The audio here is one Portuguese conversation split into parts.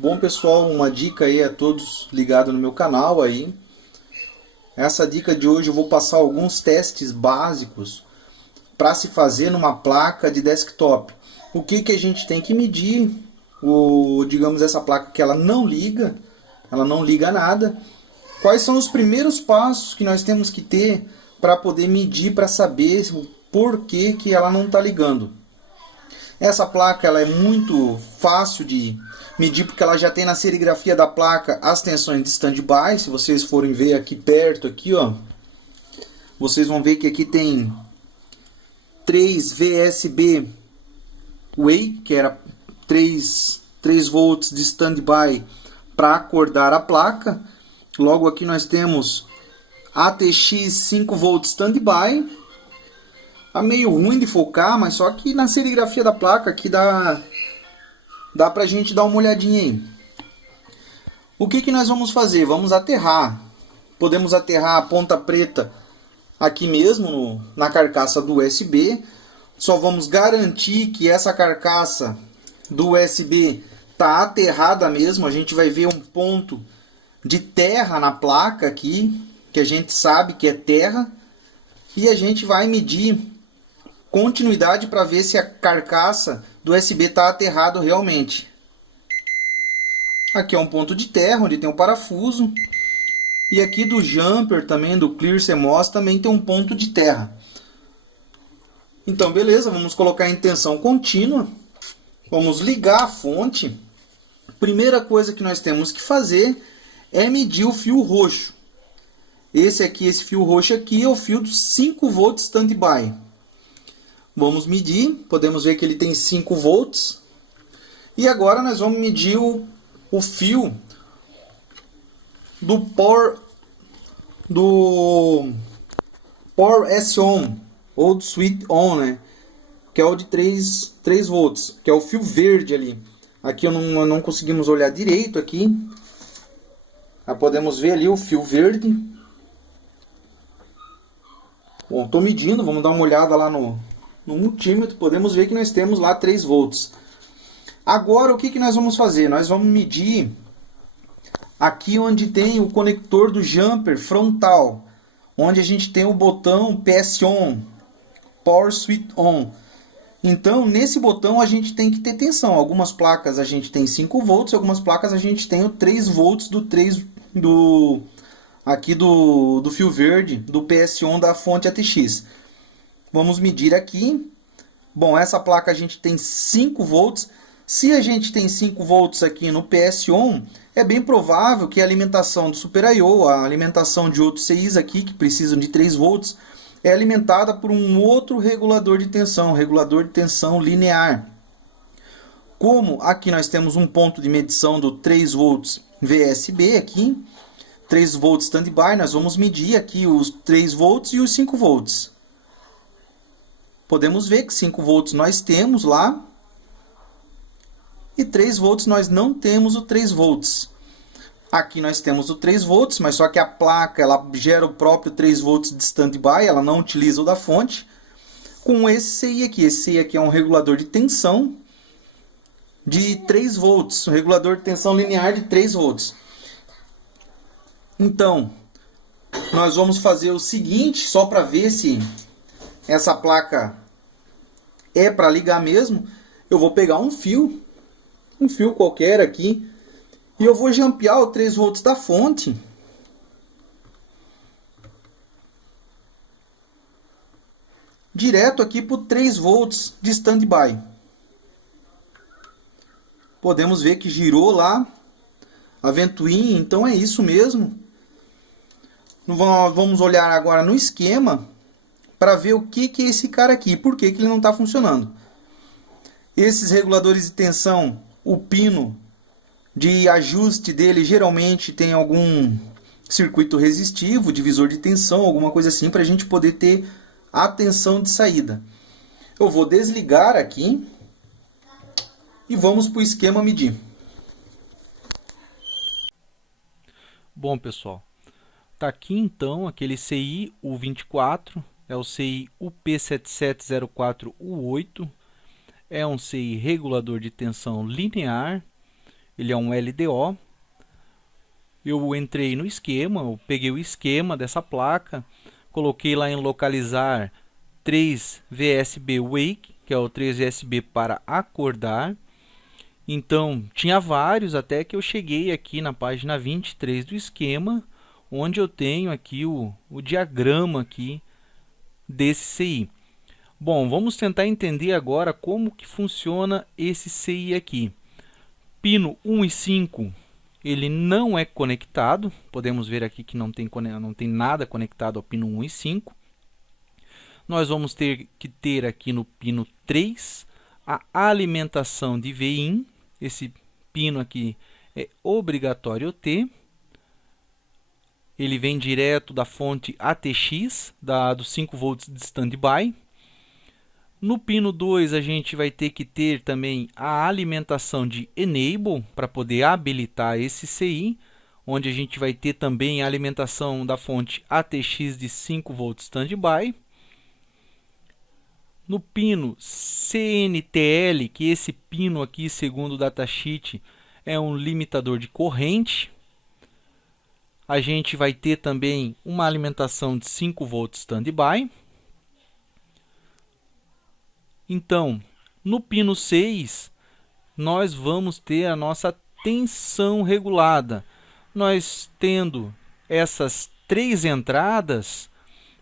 Bom pessoal, uma dica aí a todos ligados no meu canal aí. Essa dica de hoje eu vou passar alguns testes básicos para se fazer numa placa de desktop. O que a gente tem que medir? Digamos essa placa que ela não liga nada. Quais são os primeiros passos que nós temos que ter para poder medir, para saber o porquê que ela não está ligando? Essa placa ela é muito fácil de medir porque ela já tem na serigrafia da placa as tensões de standby. Se vocês forem ver aqui perto, aqui, ó, vocês vão ver que aqui tem 3 VSB Way, que era 3 volts de standby para acordar a placa. Logo aqui nós temos ATX 5 volts standby. Tá meio ruim de focar, mas só que na serigrafia da placa aqui dá pra gente dar uma olhadinha aí. O que nós vamos fazer? Vamos aterrar. Podemos aterrar a ponta preta aqui mesmo na carcaça do USB. Só vamos garantir que essa carcaça do USB tá aterrada mesmo. A gente vai ver um ponto de terra na placa aqui, que a gente sabe que é terra. E a gente vai medir continuidade para ver se a carcaça do USB está aterrado realmente. Aqui é um ponto de terra onde tem um parafuso. E aqui do jumper também, do Clear CMOS, também tem um ponto de terra. Então beleza, vamos colocar em tensão contínua. Vamos ligar a fonte. Primeira coisa que nós temos que fazer é medir o fio roxo. Esse fio roxo aqui é o fio dos 5 volts standby. Vamos medir, podemos ver que ele tem 5 volts. E agora nós vamos medir o fio do Power S-On, ou do Switch On, né? Que é o de 3 volts, que é o fio verde ali. Aqui não conseguimos olhar direito aqui. Podemos ver ali o fio verde. Bom, estou medindo, vamos dar uma olhada lá no multímetro. Podemos ver que nós temos lá 3 volts. Agora o que nós vamos fazer? Nós vamos medir aqui onde tem o conector do jumper frontal, onde a gente tem o botão PS On, Power Switch On. Então nesse botão a gente tem que ter tensão. Algumas placas a gente tem 5 volts, algumas placas a gente tem o 3 volts do fio verde do PS On da fonte ATX. Vamos medir aqui. Bom, essa placa a gente tem 5 volts. Se a gente tem 5 volts aqui no PS On, é bem provável que a alimentação do Super I/O, a alimentação de outros CIs aqui, que precisam de 3 volts, é alimentada por um outro regulador de tensão linear. Como aqui nós temos um ponto de medição do 3 volts VSB aqui, 3 volts standby, nós vamos medir aqui os 3 volts e os 5 volts. Podemos ver que 5 volts nós temos lá. E 3 volts nós não temos o 3 volts. Aqui nós temos o 3 volts, mas só que a placa ela gera o próprio 3 volts de standby, ela não utiliza o da fonte. Com esse CI aqui. Esse CI aqui é um regulador de tensão de 3 volts. Um regulador de tensão linear de 3 volts. Então, nós vamos fazer o seguinte, só para ver se essa placa é para ligar mesmo. Eu vou pegar um fio qualquer aqui, e eu vou jampear o 3 volts da fonte. Direto aqui para o 3 volts de standby. Podemos ver que girou lá a ventoinha, então é isso mesmo. Vamos olhar agora no esquema para ver o que é esse cara aqui, por que ele não está funcionando. Esses reguladores de tensão, o pino de ajuste dele geralmente tem algum circuito resistivo, divisor de tensão, alguma coisa assim, para a gente poder ter a tensão de saída. Eu vou desligar aqui e vamos para o esquema medir. Bom pessoal, tá aqui então aquele CI U24, é o CI UP7704U8, é um CI regulador de tensão linear, ele é um LDO. Eu entrei no esquema, eu peguei o esquema dessa placa, coloquei lá em localizar 3 VSB Wake, que é o 3 VSB para acordar. Então, tinha vários, até que eu cheguei aqui na página 23 do esquema, onde eu tenho aqui o diagrama aqui desse CI. Bom, vamos tentar entender agora como que funciona esse CI aqui. Pino 1 e 5, ele não é conectado. Podemos ver aqui que não tem nada conectado ao pino 1 e 5. Nós vamos ter que ter aqui no pino 3 a alimentação de VIN. Esse pino aqui é obrigatório ter. Ele vem direto da fonte ATX, dos 5 volts de standby. No pino 2 a gente vai ter que ter também a alimentação de Enable para poder habilitar esse CI, onde a gente vai ter também a alimentação da fonte ATX de 5 volts standby. No pino CNTL, que esse pino aqui, segundo o datasheet, é um limitador de corrente. A gente vai ter também uma alimentação de 5 volts standby. Então, no pino 6, nós vamos ter a nossa tensão regulada. Nós tendo essas 3 entradas,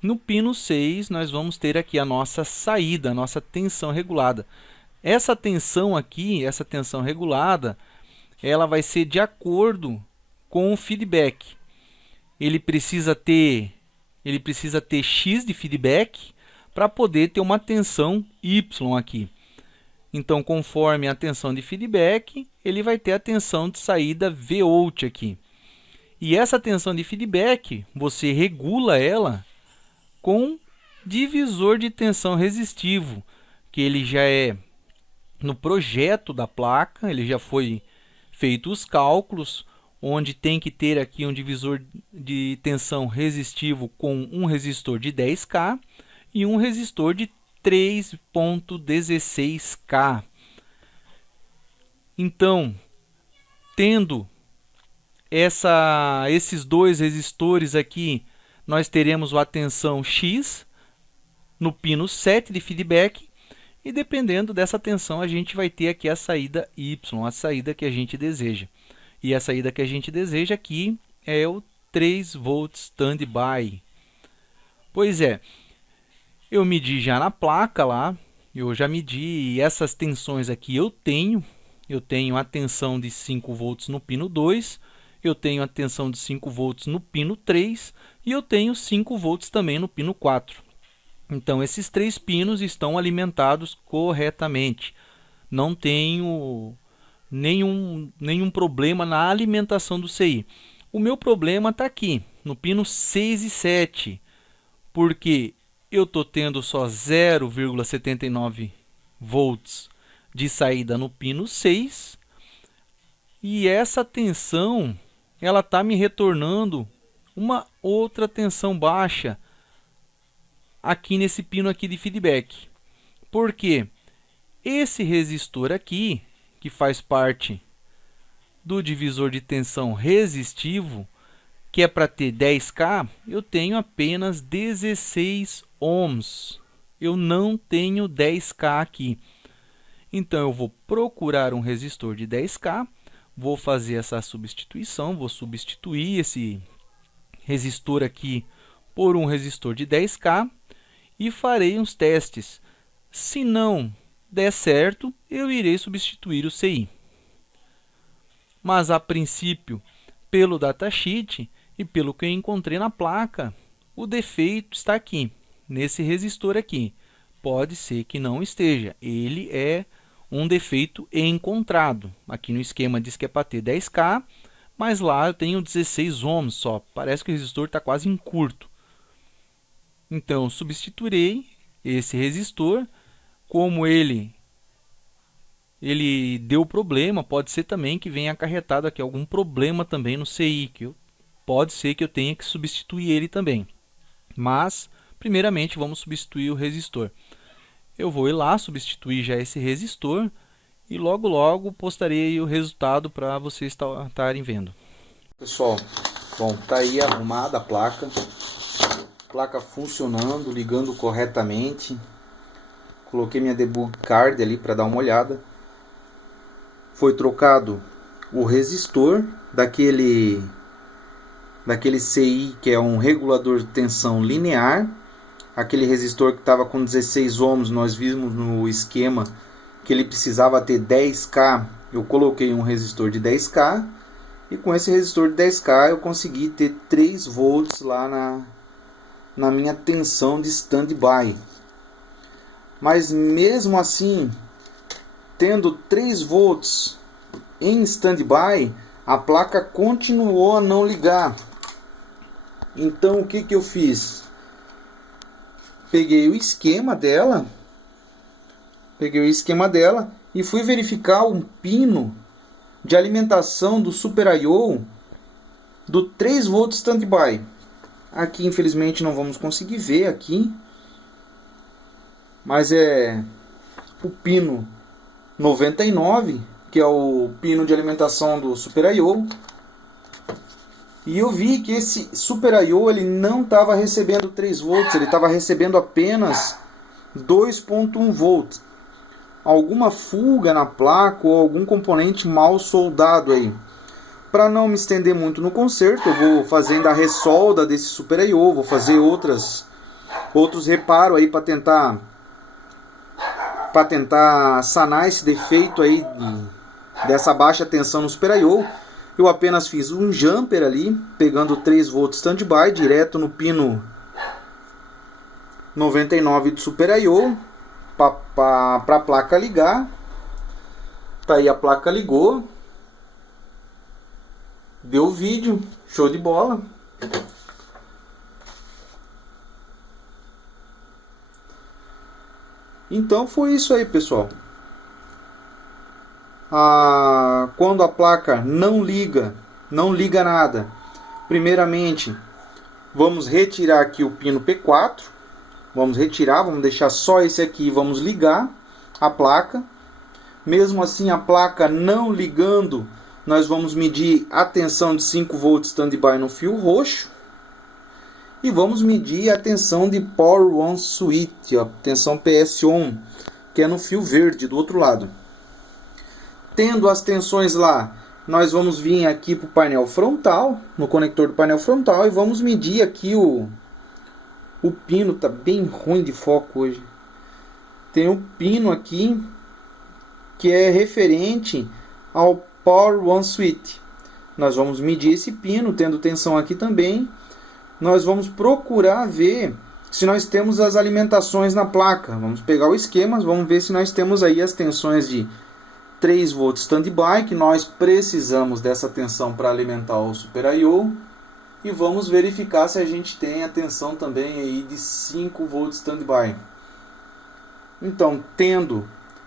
no pino 6 nós vamos ter aqui a nossa saída, a nossa tensão regulada. Essa tensão aqui, essa tensão regulada, ela vai ser de acordo com o feedback. Ele precisa ter X de feedback para poder ter uma tensão Y aqui. Então, conforme a tensão de feedback, ele vai ter a tensão de saída Vout aqui. E essa tensão de feedback, você regula ela com divisor de tensão resistivo, que ele já é no projeto da placa, ele já foi feito os cálculos, onde tem que ter aqui um divisor de tensão resistivo com um resistor de 10K e um resistor de 3.16K. Então, tendo esses dois resistores aqui, nós teremos a tensão X no pino 7 de feedback, e dependendo dessa tensão a gente vai ter aqui a saída Y, a saída que a gente deseja. E a saída que a gente deseja aqui é o 3 volts standby. Pois é, eu medi já na placa lá, eu já medi essas tensões aqui, eu tenho a tensão de 5 volts no pino 2, eu tenho a tensão de 5 volts no pino 3 e eu tenho 5 volts também no pino 4. Então, esses 3 pinos estão alimentados corretamente. Não tenho nenhum problema na alimentação do CI. O meu problema está aqui, no pino 6 e 7, porque eu estou tendo só 0,79 volts de saída no pino 6, e essa tensão ela está me retornando uma outra tensão baixa aqui nesse pino aqui de feedback. Por quê? Esse resistor aqui, que faz parte do divisor de tensão resistivo, que é para ter 10K, eu tenho apenas 16 ohms. Eu não tenho 10K aqui. Então, eu vou procurar um resistor de 10K, vou fazer essa substituição, vou substituir esse resistor aqui por um resistor de 10K e farei uns testes. Se não der certo, eu irei substituir o CI. Mas, a princípio, pelo datasheet e pelo que eu encontrei na placa, o defeito está aqui, nesse resistor aqui. Pode ser que não esteja, ele é um defeito encontrado. Aqui no esquema diz que é para ter 10K, mas lá eu tenho 16 ohms só. Parece que o resistor está quase em curto. Então, substituirei esse resistor. Como ele deu problema, pode ser também que venha acarretado aqui algum problema também no CI, pode ser que eu tenha que substituir ele também. Mas, primeiramente, vamos substituir o resistor. Eu vou ir lá, substituir já esse resistor e logo logo postarei o resultado para vocês estarem vendo. Pessoal, bom, tá aí arrumada a placa funcionando, ligando corretamente. Coloquei minha debug card ali para dar uma olhada. Foi trocado o resistor daquele CI, que é um regulador de tensão linear. Aquele resistor que estava com 16 ohms, nós vimos no esquema que ele precisava ter 10K. Eu coloquei um resistor de 10K. E com esse resistor de 10K eu consegui ter 3 volts lá na minha tensão de standby. Mas mesmo assim, tendo 3 volts em standby, a placa continuou a não ligar. Então o que eu fiz? Peguei o esquema dela e fui verificar um pino de alimentação do Super I/O do 3 volts standby. Aqui infelizmente não vamos conseguir ver aqui, mas é o pino 99, que é o pino de alimentação do Super I/O. E eu vi que esse Super I/O ele não estava recebendo 3 volts, ele estava recebendo apenas 2.1 volts. Alguma fuga na placa ou algum componente mal soldado aí. Para não me estender muito no conserto, eu vou fazendo a ressolda desse Super I/O, vou fazer outros reparos aí para tentar sanar esse defeito aí dessa baixa tensão no Super I/O. Eu apenas fiz um jumper ali, pegando 3 volts standby direto no pino 99 do Super I/O. Para a placa ligar. Tá aí, a placa ligou, deu vídeo, show de bola. Então foi isso aí, pessoal. Quando a placa não liga nada, primeiramente vamos retirar aqui o pino P4. Vamos retirar, vamos deixar só esse aqui, vamos ligar a placa. Mesmo assim, a placa não ligando, nós vamos medir a tensão de 5 volts standby no fio roxo. E vamos medir a tensão de Power On Switch, a tensão PS-ON, que é no fio verde do outro lado. Tendo as tensões lá, nós vamos vir aqui para o painel frontal, no conector do painel frontal, e vamos medir aqui o pino. Tá bem ruim de foco hoje. Tem um pino aqui que é referente ao Power On Switch. Nós vamos medir esse pino, tendo tensão aqui também. Nós vamos procurar ver se nós temos as alimentações na placa. Vamos pegar o esquema, vamos ver se nós temos aí as tensões de 3 volts standby, que nós precisamos dessa tensão para alimentar o Super I/O. E vamos verificar se a gente tem a tensão também aí de 5 volts standby. Então, tendo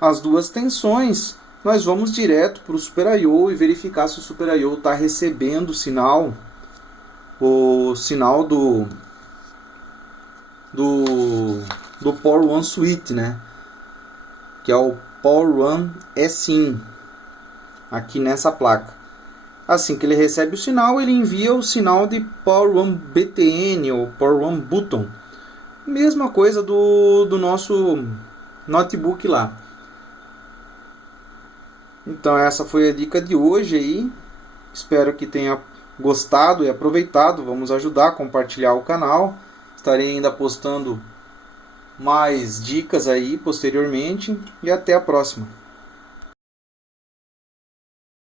as duas tensões, nós vamos direto para o Super I/O e verificar se o Super I/O está recebendo o sinal do Power On Switch, né? Que é o Power On SIN, aqui nessa placa. Assim que ele recebe o sinal, ele envia o sinal de Power On BTN ou Power On Button. Mesma coisa do nosso notebook lá. Então essa foi a dica de hoje aí. Espero que tenha gostado e aproveitado. Vamos ajudar a compartilhar o canal. Estarei ainda postando mais dicas aí posteriormente. E até a próxima.